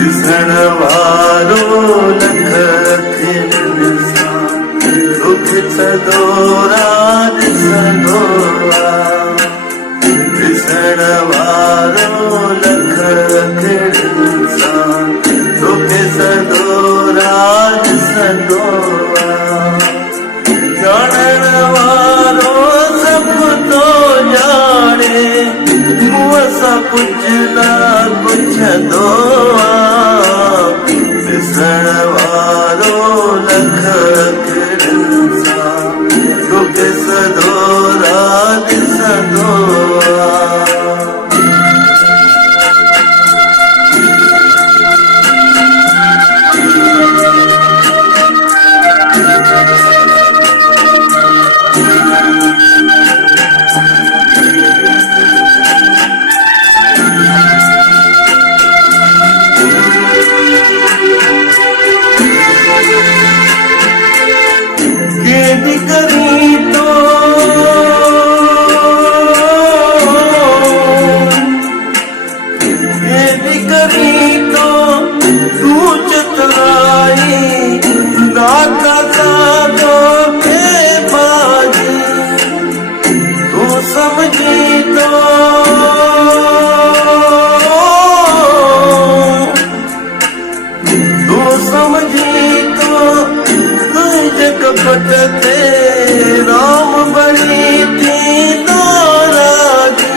ॾिसण वारो लख दुख सदो राज ॾिसंदो आहे। ॾिसण वारो लख दुख सदो राज ॾिसंदो आहे। ॼाणण वारो सभु थो ॼाणे, मुंहं सां कुझु न पुछंदो आहे। ॾिसण वारो लख दुख सदो राज ॾिसंदो आहे। कपट ते राम बनी थी नाराज़ी,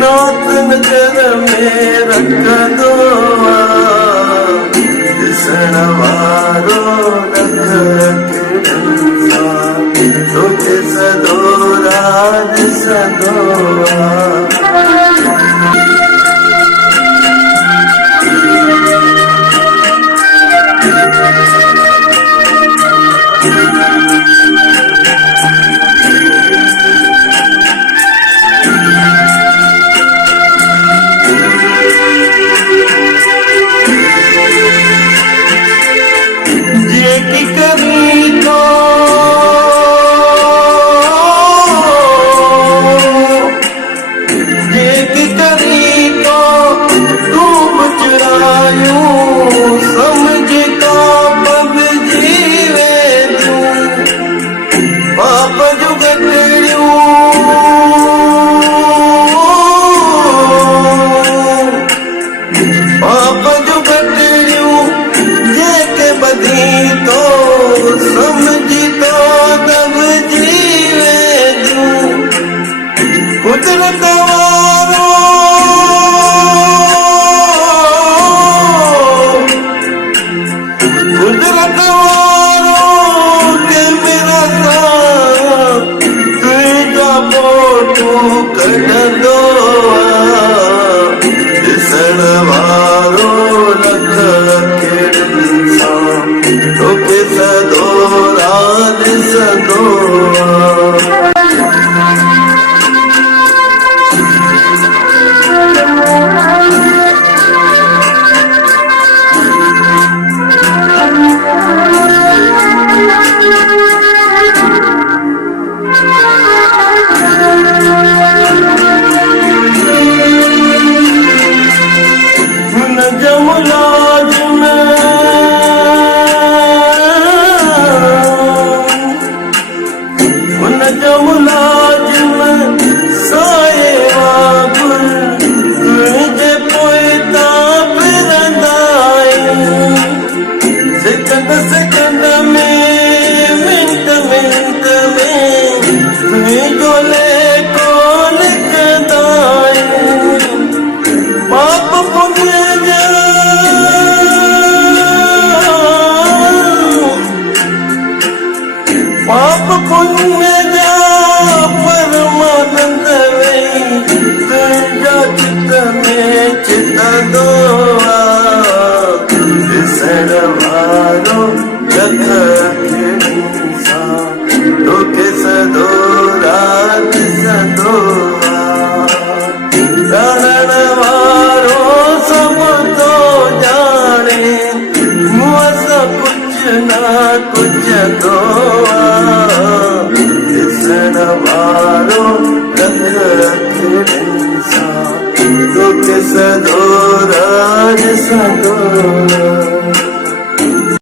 नात नज़र में रखंदो आहे। ॾिसण वारो लख दुख सदो राज ॾिसंदो आहे। जेकी करी तो ना कुछ दोआ ॾिसण वारो रख इंसान तो किस दो राज सदो